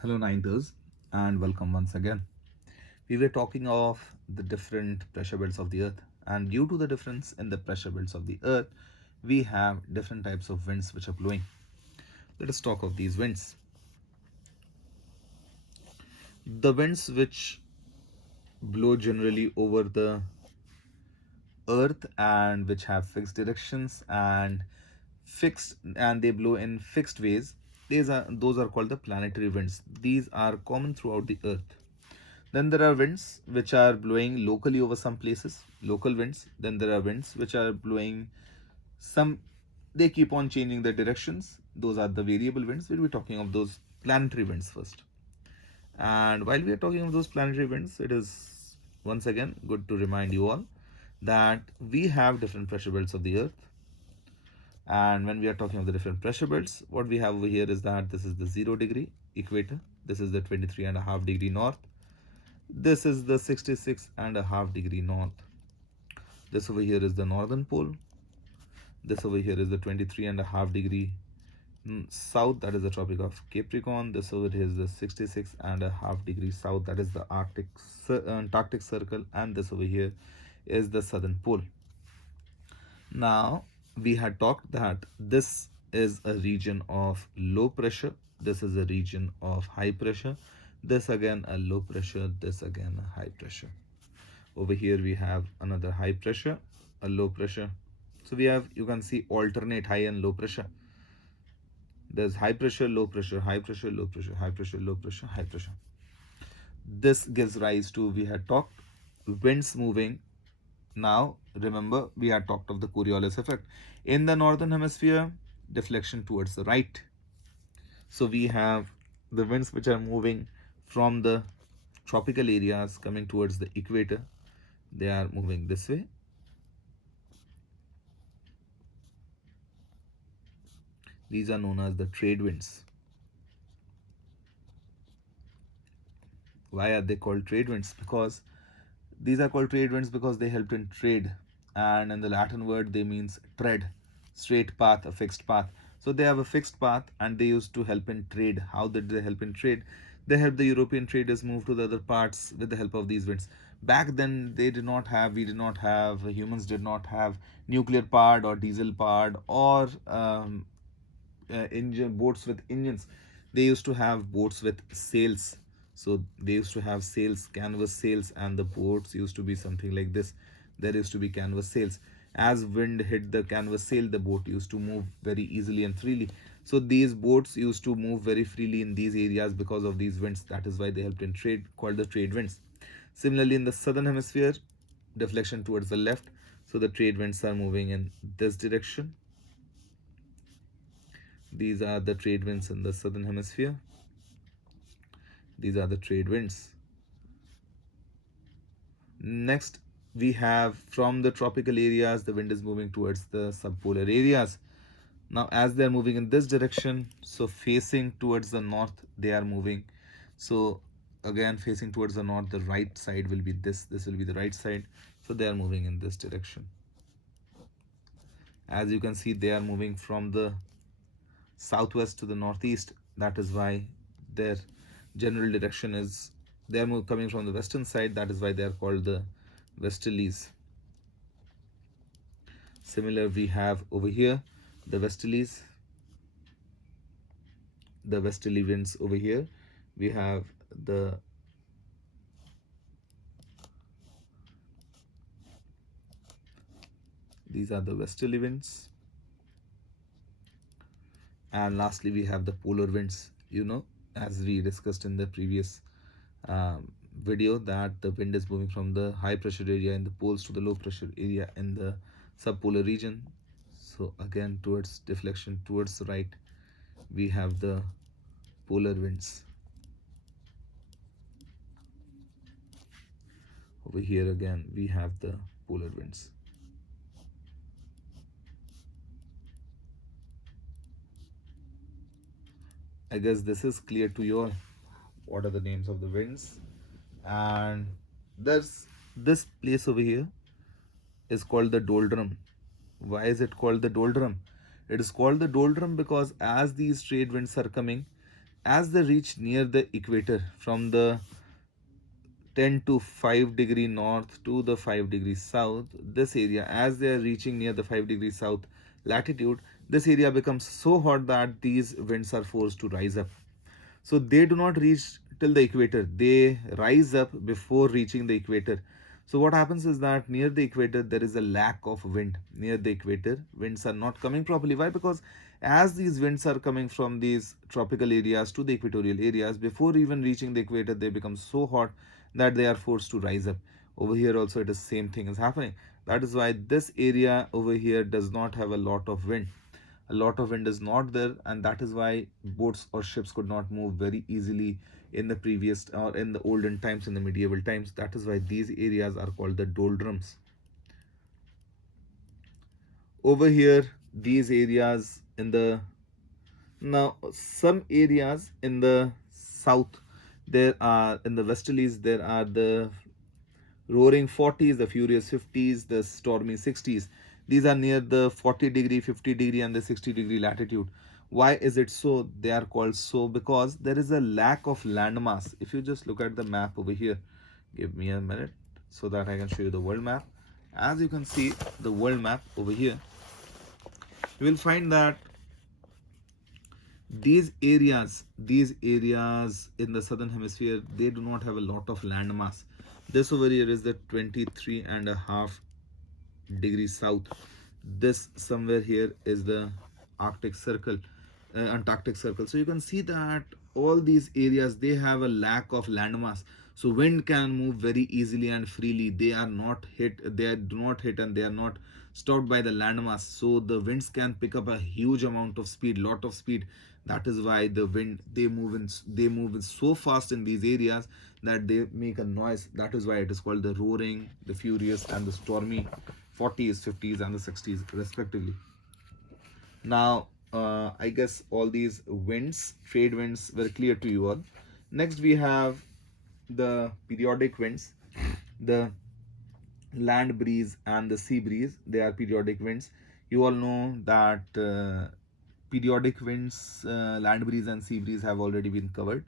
Hello, Niners, and welcome once again. We were talking of the different pressure belts of the earth, and due to the difference in the pressure belts of the earth, we have different types of winds which are blowing. Let us talk of these winds. The winds which blow generally over the earth and which have fixed directions and they blow in fixed ways, those are called the planetary winds. These are common throughout the earth. Then there are winds which are blowing locally over some places, local winds. Then there are winds which are blowing some, they keep on changing their directions. Those are the variable winds. We'll be talking of those planetary winds first. And while we are talking of those planetary winds, it is once again good to remind you all that we have different pressure belts of the earth. And when we are talking of the different pressure belts, what we have over here is that this is the 0 degree equator, this is the 23.5 degree north, this is the 66.5 degree north. This over here is the northern pole. This over here is the 23.5 degree south, that is the Tropic of Capricorn. This over here is the 66.5 degree south, that is the Antarctic Circle, and this over here is the southern pole. Now, we had talked that this is a region of low pressure, this is a region of high pressure, this again a low pressure, this again a high pressure. Over here we have another high pressure, a low pressure. So we have, you can see, alternate high and low pressure. There's high pressure, low pressure, high pressure, low pressure, high pressure, low pressure, high pressure. This gives rise to, we had talked, winds moving. Now remember, we had talked of the Coriolis effect. In the northern hemisphere, deflection towards the right. So we have the winds which are moving from the tropical areas coming towards the equator. They are moving this way. These are known as the trade winds. Why are they called trade winds? Because these are called trade winds because they helped in trade, and in the Latin word they means tread, straight path, a fixed path. So they have a fixed path and they used to help in trade. How did they help in trade? They helped the European traders move to the other parts with the help of these winds. Back then they did not have, we did not have, humans did not have nuclear powered or diesel powered or engine boats with engines. They used to have boats with sails. So they used to have sails, canvas sails, and the boats used to be something like this. There used to be canvas sails. As wind hit the canvas sail, the boat used to move very easily and freely. So these boats used to move very freely in these areas because of these winds. That is why they helped in trade, called the trade winds. Similarly, in the southern hemisphere, deflection towards the left, so the trade winds are moving in this direction. These are the trade winds in the southern hemisphere. These are the trade winds. Next, we have from the tropical areas, the wind is moving towards the subpolar areas. Now, as they are moving in this direction, so facing towards the north, they are moving. So again, facing towards the north, the right side will be this. This will be the right side. So they are moving in this direction. As you can see, they are moving from the southwest to the northeast. That is why their general direction is, they are coming from the western side. That is why they are called the westerlies. Similar, we have over here the westerlies, the westerly winds. Over here we have these are the westerly winds. And lastly, we have the polar winds. As we discussed in the previous video, that the wind is moving from the high pressure area in the poles to the low pressure area in the subpolar region. So again, towards deflection towards the right, we have the polar winds. Over here again, we have the polar winds. I guess this is clear to you all. What are the names of the winds? And there's this place over here is called the doldrum. Why is it called the doldrum? It is called the doldrum because as these trade winds are coming, as they reach near the equator from the 10 to 5 degree north to the 5 degrees south, this area, as they are reaching near the 5 degrees south latitude, this area becomes so hot that these winds are forced to rise up. So they do not reach till the equator, they rise up before reaching the equator. So what happens is that near the equator there is a lack of wind. Near the equator winds are not coming properly. Why? Because as these winds are coming from these tropical areas to the equatorial areas, before even reaching the equator they become so hot that they are forced to rise up. Over here also it is same thing is happening. That is why this area over here does not have a lot of wind. A lot of wind is not there, and that is why boats or ships could not move very easily in the previous or in the olden times, in the medieval times. That is why these areas are called the doldrums. Over here, these areas in the, now some areas in the south, there are in the westerlies there are the roaring 40s, the furious 50s, the stormy 60s. These are near the 40-degree, 50-degree, and the 60-degree latitude. Why is it so? They are called so because there is a lack of landmass. If you just look at the map over here, give me a minute so that I can show you the world map. As you can see, the world map over here, you will find that these areas in the southern hemisphere, they do not have a lot of landmass. This over here is the 23.5 degrees south. This somewhere here is the Arctic Circle, Antarctic Circle. So you can see that all these areas, they have a lack of landmass. So wind can move very easily and freely. They are not hit. They do not hit, and they are not stopped by the landmass. So the winds can pick up a huge amount of speed, lot of speed. That is why the wind, they move in so fast in these areas that they make a noise. That is why it is called the roaring, the furious, and the stormy 40s, 50s, and the 60s respectively. Now I guess all these winds, trade winds, were clear to you all. Next we have the periodic winds, the land breeze and the sea breeze. They are periodic winds. You all know that periodic winds, land breeze and sea breeze have already been covered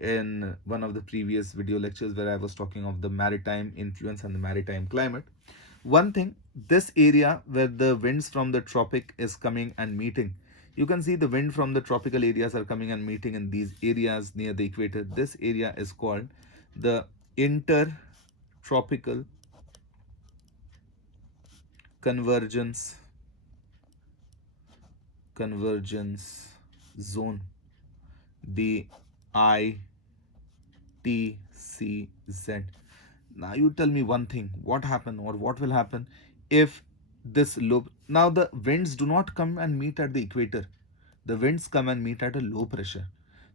in one of the previous video lectures where I was talking of the maritime influence and the maritime climate. One thing, this area where the winds from the tropic is coming and meeting, you can see the wind from the tropical areas are coming and meeting in these areas near the equator. This area is called the intertropical convergence zone, the ITCZ. Now you tell me one thing, what happen or what will happen if this low, now the winds do not come and meet at the equator, the winds come and meet at a low pressure.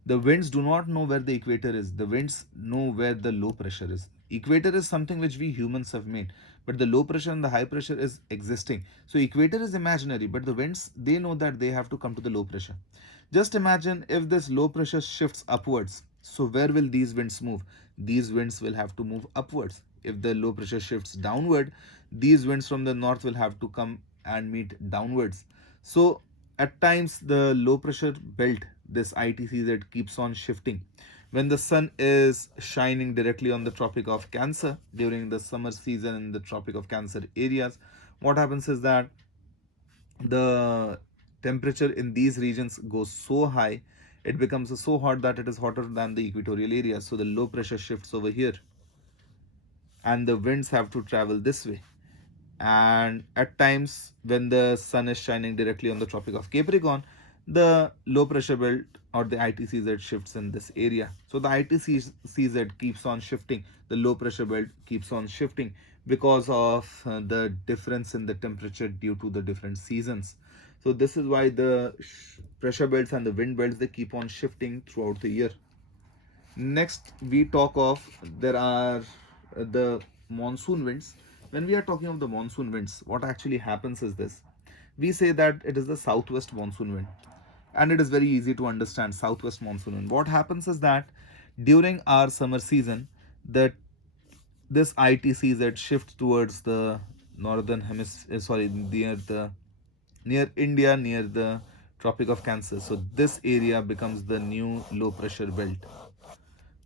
The winds do not know where the equator is, the winds know where the low pressure is. Equator is something which we humans have made, but the low pressure and the high pressure is existing. So equator is imaginary, but the winds, they know that they have to come to the low pressure. Just imagine if this low pressure shifts upwards. So where will these winds move? These winds will have to move upwards. If the low pressure shifts downward, these winds from the north will have to come and meet downwards. So at times the low pressure belt, this ITCZ, keeps on shifting. When the sun is shining directly on the Tropic of Cancer during the summer season in the Tropic of Cancer areas, what happens is that the temperature in these regions goes so high, it becomes so hot that it is hotter than the equatorial area. So the low pressure shifts over here and the winds have to travel this way. And at times when the sun is shining directly on the Tropic of Capricorn, the low pressure belt or the ITCZ shifts in this area. So the ITCZ keeps on shifting, the low pressure belt keeps on shifting because of the difference in the temperature due to the different seasons. So this is why the pressure belts and the wind belts, they keep on shifting throughout the year. Next we talk of, there are the monsoon winds. When we are talking of the monsoon winds, what actually happens is this: we say that it is the southwest monsoon wind, and it is very easy to understand. Southwest monsoon wind, what happens is that during our summer season, that this ITCZ shifts towards the northern hemisphere, sorry, near India, near the Tropic of Cancer. So this area becomes the new low pressure belt.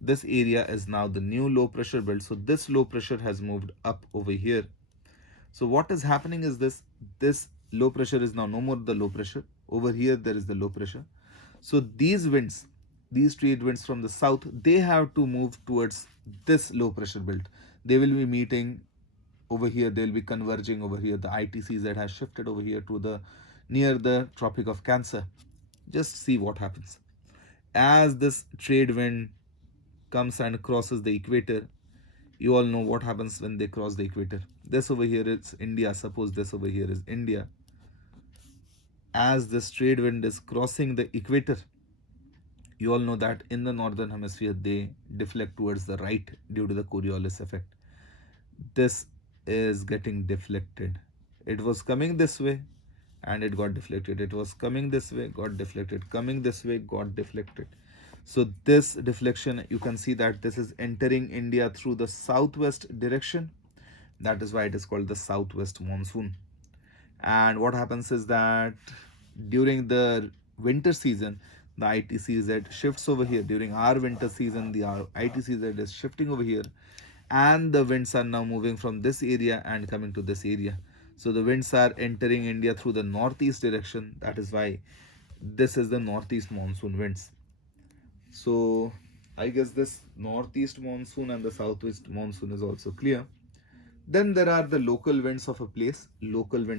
This area is now the new low pressure belt. So this low pressure has moved up over here. So what is happening is this low pressure is now no more the low pressure. Over here there is the low pressure. So these winds, these trade winds from the south, they have to move towards this low pressure belt. They will be meeting over here, they will be converging over here. The ITCZ has shifted over here to the near the Tropic of Cancer. Just see what happens. As this trade wind comes and crosses the equator, you all know what happens when they cross the equator. This over here is India. Suppose this over here is India. As this trade wind is crossing the equator, you all know that in the northern hemisphere they deflect towards the right due to the Coriolis effect. This is getting deflected. It was coming this way and it got deflected. It was coming this way, got deflected. Coming this way, got deflected. So this deflection, you can see that this is entering India through the southwest direction. That is why it is called the southwest monsoon. And what happens is that during the winter season, the ITCZ shifts over here. During our winter season, the ITCZ is shifting over here, and the winds are now moving from this area and coming to this area. So the winds are entering India through the northeast direction. That is why this is the northeast monsoon winds. So I guess this northeast monsoon and the southwest monsoon is also clear. Then there are the local winds of a place. Local winds